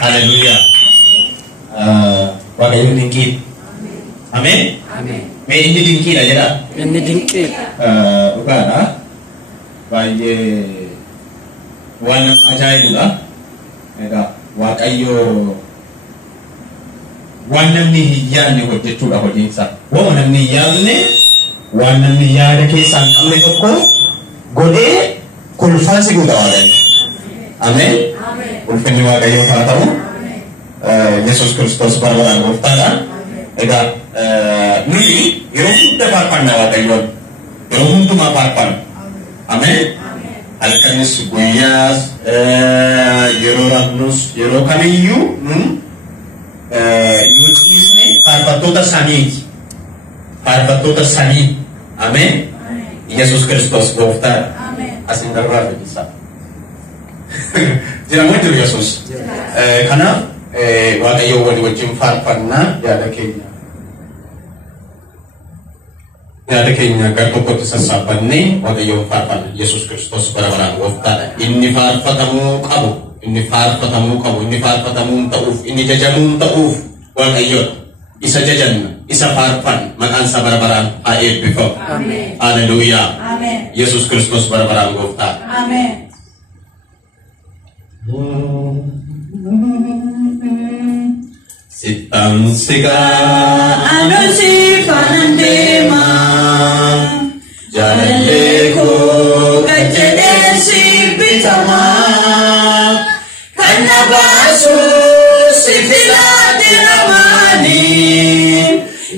Haleluya. Waaqayyo dinqii. Ameen. Ameen. Mee inni dinqiidha jedha. Inni dinqiidha. Dhugaadha. Baay'ee waan ajaa'ibudha. Egaa Waaqayyo waan namni hin yaadne hojjechuudha hojiinsa. Waan namni hin yaadne waan namni yaada keessaa hin qabne tokko godhee kulfaansi guuta Waaqayyo. Ameen. Ulfinni Waaqayyoo haa ta'u. Yesus Kristos barbaadaan gooftaadha. Egaa nuyi yeroo hunda faarfanna Waaqayyoon. Yeroo hundumaa faarfanna. Ameen. Halkanis guyyaas yeroo rafnus yeroo kamiyyuu yoo dhiisne faarfattoota samiiti. Faarfattoota samii. Ameen. Yesus Kristos gooftaadha. Asin darbaaf eegisaa. Jiramoo jiru Yesus. Kanaaf Waaqayyo walii wajjin faarfannaa yaada keenya gara tokkotti sassaabannee Waaqayyoon faarfanna. Yesus Kristos bara baraan gooftaadha. Inni faarfatamuu qabu. Inni faarfatamuu qabu. Inni faarfatamuu ta'uuf. Inni jajamuu ta'uuf Waaqayyoon isa jajanna. Isa faarfanna. Maqaan isaa bara baraan haa eebbifamu. Haleluuyaa. Yesus Kristos bara baraan gooftaadha. Ameen. Sitam siga Anusi panandema Jalaleko Kajadesi pitama Kanabasu Sifila diramani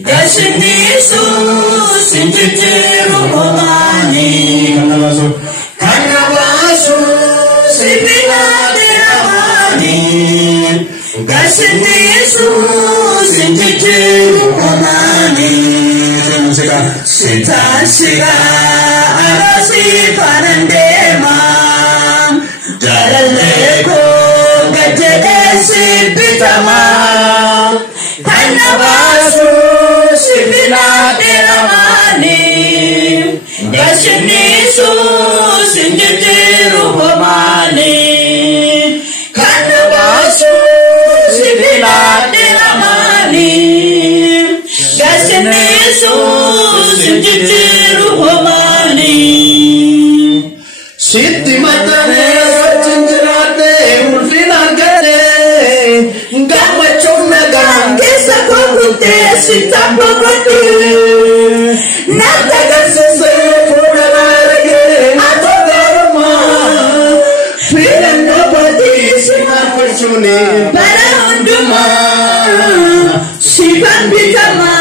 Kasinisu Sinjitiru homani Kanabasu Sifila diramani Kasinisu Sinjitiru homani Sitansiga Arasi panandema Jalaleko Gajadesi pitama Kanabasu Sifila diramani Kasinisu Sinjitiru homani Kanabasu Sifila diramani Kasinisu Sinjitiru homani Sitti matane Cinjirate Ulfina gade Gammachuun nagaan keessa kookute sitambo kote Nata garsise Fuula naaragee Atogaruma Filannoo bootii Simaaffachuuni Bara hundumaa Siban bitama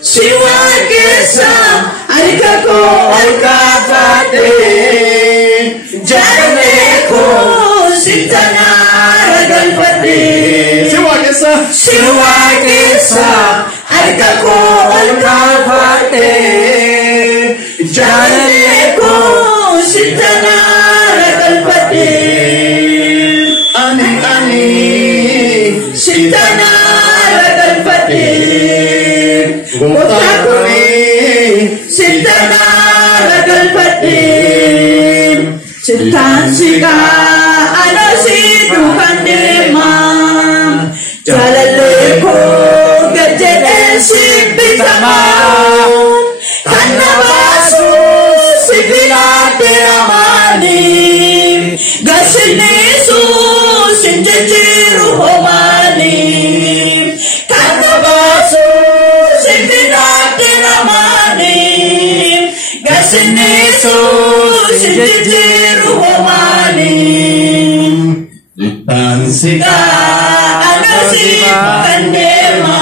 Siwaa keessa Harka koo olkaafadhe Jaalallee koo sitanaara galfadhe Siwaa keessa harka koo olkaafadhe Jaalallee koo sitanaara galfadhe Ani Sitanaara galfadhe Gooftaa kuni Sitanaara galfadhe Sitansigaa Anosi duukan deema Jaalallee koo gajjadheesi bitama Kannabaasu sifila deemani Gasinisu sinjijjiiru homani Kannabaasu sifila deemani Gasinisu sinjijjiiru homani Sitansiga Anasi pandema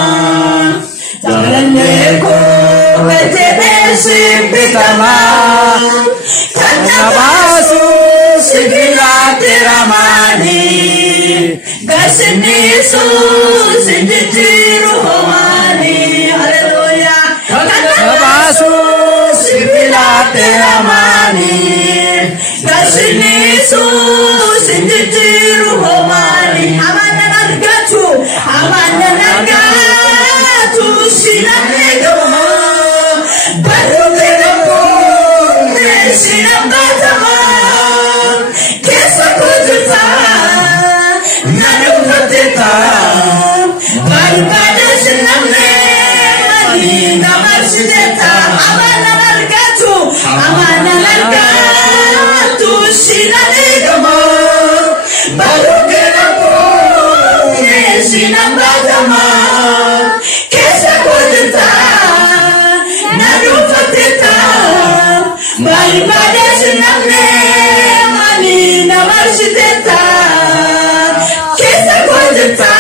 Jaalallee koo gajjadheesi bitama Kannabaasu sifila diramani Gasinisu sinjijjiiru homani Haleluya Kannabaasu sifila diramani Gasinisu sinjijjiiru homani Amanan argatu Sinamegama Barumegamo Sinamgatama Kesa kujuta sinambatama kesa kodita narufatita balibade sinamne mani namarsiteta kesa kodita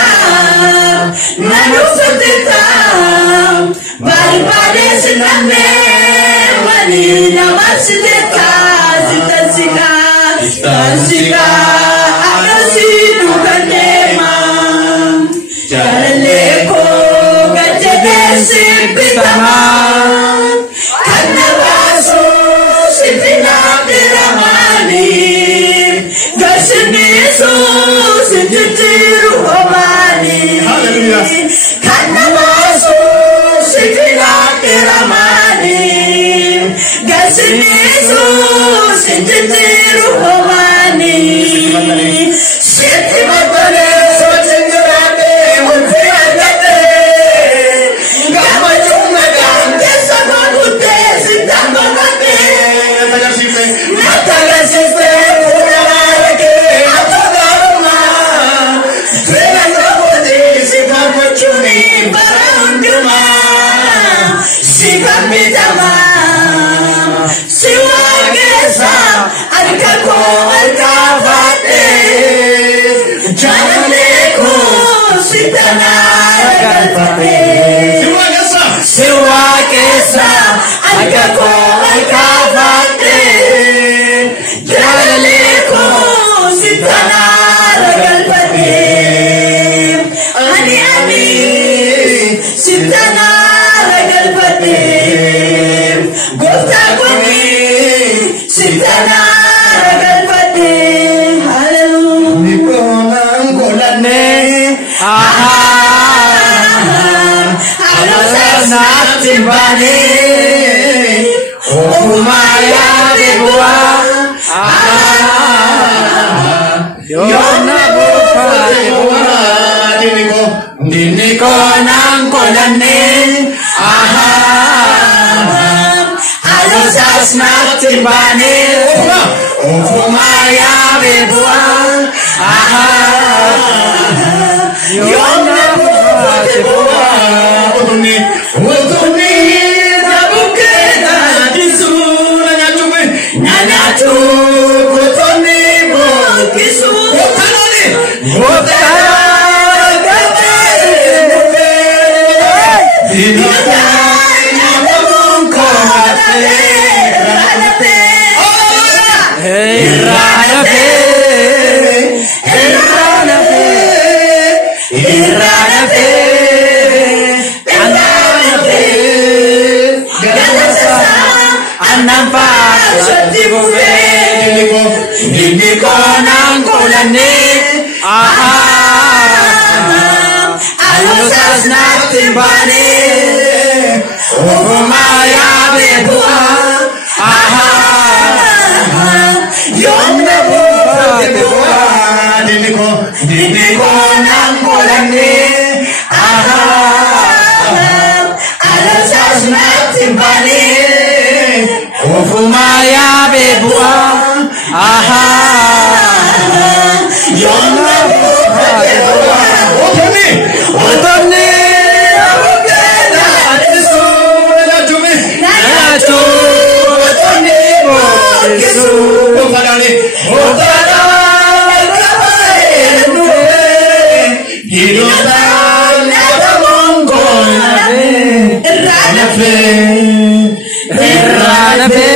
narufatita balibade sinamne mani namarsiteta Sika agasi dukanema jaleko gajede sipitama kanabaso sipina piramani gasiniso sinjitiru homani hallelujah kanabaso sipina piramani gasiniso sinjitiru homani siti matale sochingurate unfiagate gamajunga gamte samanute sitamagate natagasiste unarake atagaruma sirasabudi sikamachuni baranduma sikamidama siwagesa Alkako alkavate Janaleko sitana alkavate Siwagesa Alkako alkavate Janaleko sitana alkavate Ani ani sitana alkavate Gofta goni sitana galpate hallelujah nikona golane alosana timbane omaya debua yona bofa debua nikona golane alosas natimbane Ufumaya bebua Yona bebua Utuni Nabukena Kisu Nanyatu Utuni Kisu Utanani Alosas natimbane Ufumaya bebua Yona bofa bebua Diniko nangolane Alosas natimbane Ufumaya bebua Yona bofa bebua Otoni Abukena Yesu Najumi Natu Otoni Yesu Ofarani Ofarani Gidoda Nadamongo Ranafe Ranafe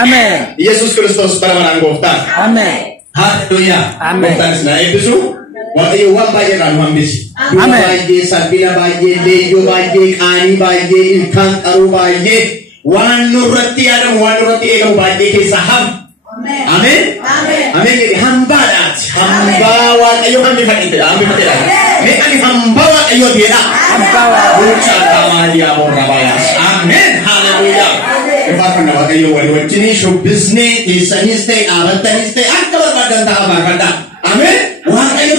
Amen. Yesus Kristus paraman anggota. Amen. Haleluya. Amen. Bukan senai itu. Wahyu wambaye kan wambisi. Wambaye sabila baye dejo baye kani baye ikan taru baye wanurati ada wanurati ego baye ke saham. Amen. Amen. Amen. Jadi hamba dah. Hamba wahyu kami fakir. Amin fakir. Kami hamba wahyu dia. Hamba wahyu. Ucap kama dia borabaya. Amen. Haleluya. Faarfannaa Waaqayyo walii wajjin shubbisnee dhiisaniis ta'e dhaabattanis ta'e akka barbaadan ta'a faarfadhaa. Ameen. Waaqayyo